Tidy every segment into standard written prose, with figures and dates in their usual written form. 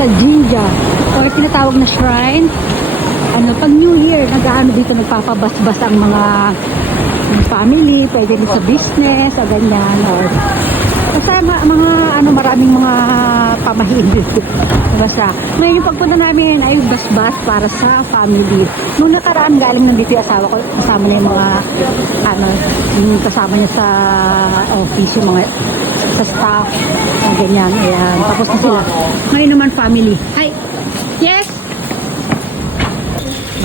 sa Jinja or tinatawag na shrine. Ano, pag New Year, nag-ano dito, nagpapabas-bas ang mga family, pwede rin sa business, o ganyan, or basta mga ano, maraming mga pamahiin dito. Basta, ngayon yung pagpunta namin ay bas-bas para sa family. Nung nakaraan, galing nandito yung asawa ko, kasama na yung mga ano, yung kasama niya sa office, yung mga sa staff, o ganyan, ayan, tapos na sila. Ngayon naman family. Hi! Yes!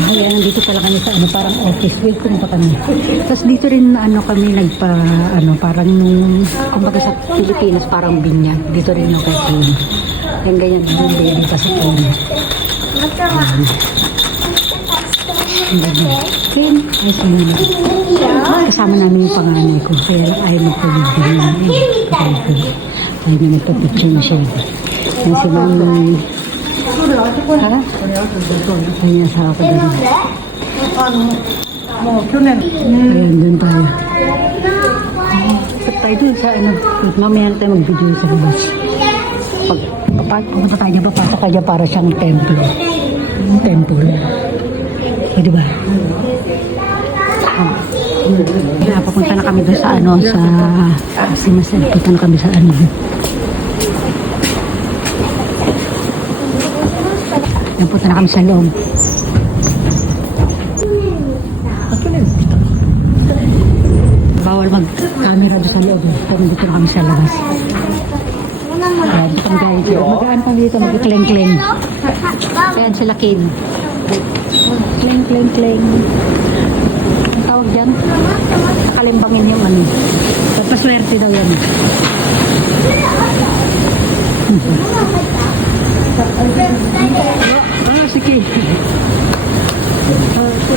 Ayan, nandito pala kami sa ano, parang office. Welcome pa kami. Tapos dito rin ano kami nagpa, ano, parang nung, kumbaga sa Pilipinas, parang binyag. Dito rin ako kung yung ganyan, yung baby pa sa kanya. Clean, ay sinila. Kasama namin yung panganay ko. Kaya lang ayaw magpapagod. Ayaw na nagpapicture na siya. Yung si Mami. Ha? Ayan, sa ako din. Ayan, dun tayo. Pag tayo dun sa ano, mamaya na tayo mag-video sa labas. Pag pumunta tayo dyan, papasok tayo dyan para siyang temple. Temple. O, diba? Kaya papunta na kami dun sa ano, sa Simasel. Punta na kami sa ano. Punta na kami sa loob. Bawal mag-camera doon sa loob. Pero dito na kami sa labas. Ayan, dito kami guys. Magaan kami dito, mag-kleng-kleng. Ayan sila Kane. Kleng-kleng-kleng. Ang tawag dyan? Nakalimbangin yung ano. Pagpaswerte daw yan. Sige.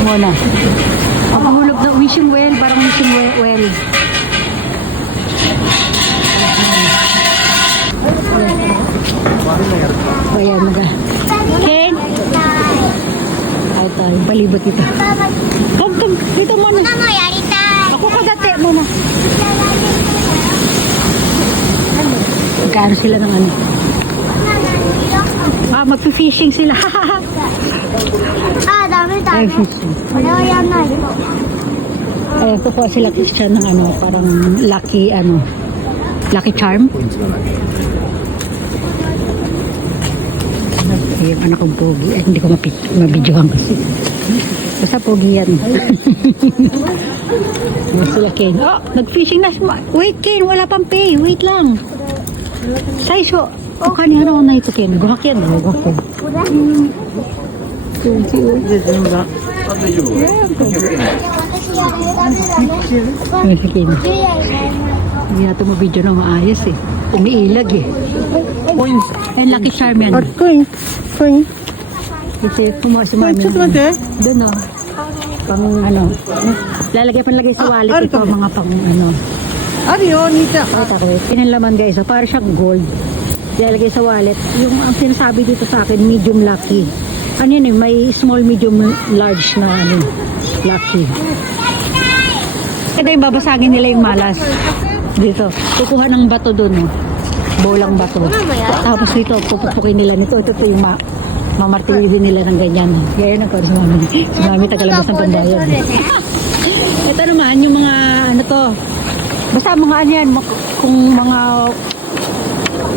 Muna. Ang mahulog na wishing well, parang wishing well. Ayan, maga. Ken? Ay, tayo. Palibot ito. Come, dito muna. Ako kadate muna. Magkano sila ng ano? Mag-fishing sila. Dami. Wala yan na ito. Kukuha sila Christian ng ano, parang lucky charm. Yung anak kong pogi. Hindi ko mabidyohan kasi. Basta pogi yan. Sila Ken. Oh, nag-fishing na. Wait Ken, wala pang pay. Wait lang. Saiso. Oh, kanina ako na ito Ken. Guhak yan. Guhak yan. Hindi natin mabidyo na maayos eh. Umiilag eh. Ay, lucky charm yan. Kasi kumuha si mami. Doon o. Pang ano. Lalagay sa wallet ito. Mga pang ano. Pinanlaman guys. Para siyang gold. Lalagay sa wallet. Yung ang sinasabi dito sa akin, medium lucky. Ano yun eh, may small, medium, large na ano, lucky. Kaya yung babasagin nila yung malas. Dito. Kukuha ng bato doon. Bolang bato. Tapos dito, pupupukin nila nito. Ito po yung mamartilyo nila ng ganyan. Kaya yun ang para sa mami. Si mami tagalabas ng pandayan. Ito naman, yung mga ano to. Basta mga ano yan, kung mga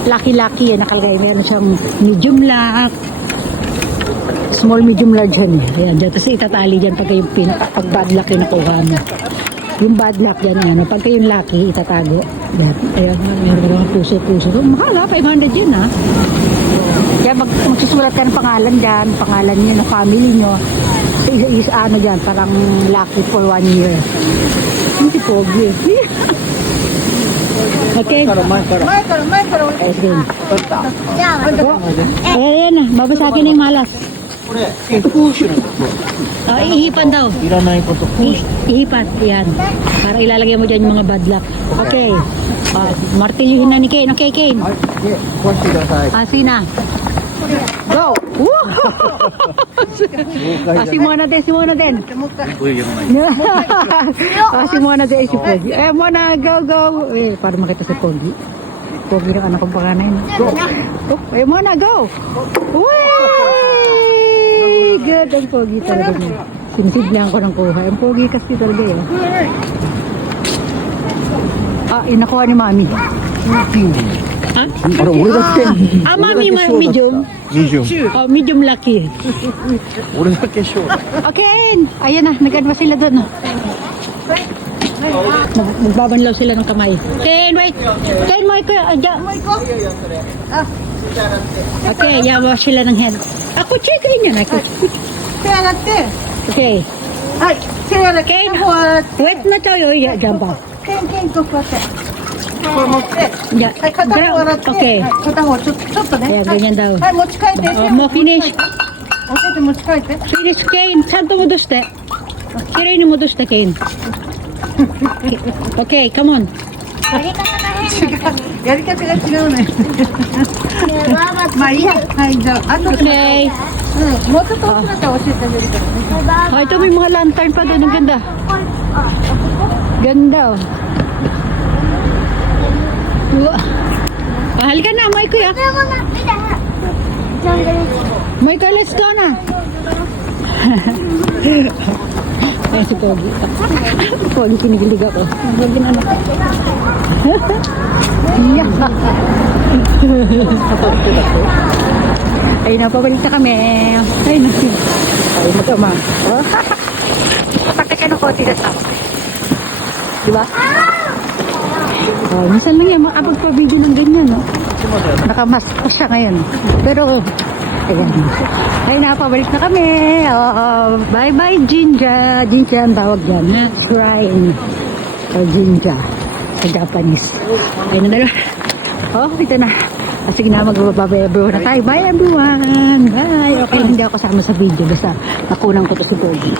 lucky nakalagay meron siyang medium luck, small, medium, large yan eh. Ayan, dyan. Tapos itatali dyan pagka yung pag bad luck yung nakuha mo. Yung bad luck yan yan. Pagka yung lucky, itatago. Ayan, ayan meron ka mga puso. Mahal ha, 500 yun ha. Kaya magsusulat ka ng pangalan dyan, pangalan nyo, ng family nyo. Isa ano dyan, parang lucky for 1 year. Hindi pogi eh. Okay. Ayan na, babasagin na yung malas. Ihipan daw. Ihipan, yan. Para ilalagay mo dyan yung mga bad luck. Okay. Martilyuhin na ni Kane. Okay, Kane. Sina. Go! Simona din. Simona din, si Pogi. Mona, go. Para makita si Pogi. Pogi ng anak kong panganay. Go! Ayaw mo na, go! Way! Good, ang pogi talaga niya. Sinisidlan ko ng kuha. Ang pogi kasi talaga eh. Inakuha ni Mami. Ha? Mami, medium. Medium lucky. Okay, ayan na, nag-advance sila doon. Nagbabanlaw sila ng kamay. Ken, wait! Ken, Michael! Okay, yawa sila ng hand. Ako, check in yan. Okay. Ken, wait na tayo. Diyan pa. Yeah. Okay. Ayan, ganyan daw. Mo finish. Finish, Ken. Saan to mo duste? Kirain mo duste, Ken. Okay, come on. やり方が違うね。まあいいや。はい、じゃあ、あと Okay. もうちょっと大きなったら教えてあげるからね。 Ito may mga lantern pa doon. Ang ganda. Ganda. Halika na, Michael. Michael, let's go na. Ay, si Pogi. Pogi, kinigilig ako. Pogi na anak. Ay, napabalik na kami. Ay, nasin. Ay, magkama. Pakit ka ng konti na tao. Diba? Oh, minsan lang yan, makapag pa video ng ganyan, no? Nakamask pa siya ngayon. Pero, ayan. Ay, napabalik na kami. Bye-bye, Jinja. Jinja ang tawag dyan. Na shrine. O, Jinja. Sa Japanese. Ayun na dalawa. Oh, ito na. Sige na, magbababay everyone na tayo. Bye, everyone. Bye. Okay, hindi ako kasama sa video. Basta nakunan ko to si Pogi.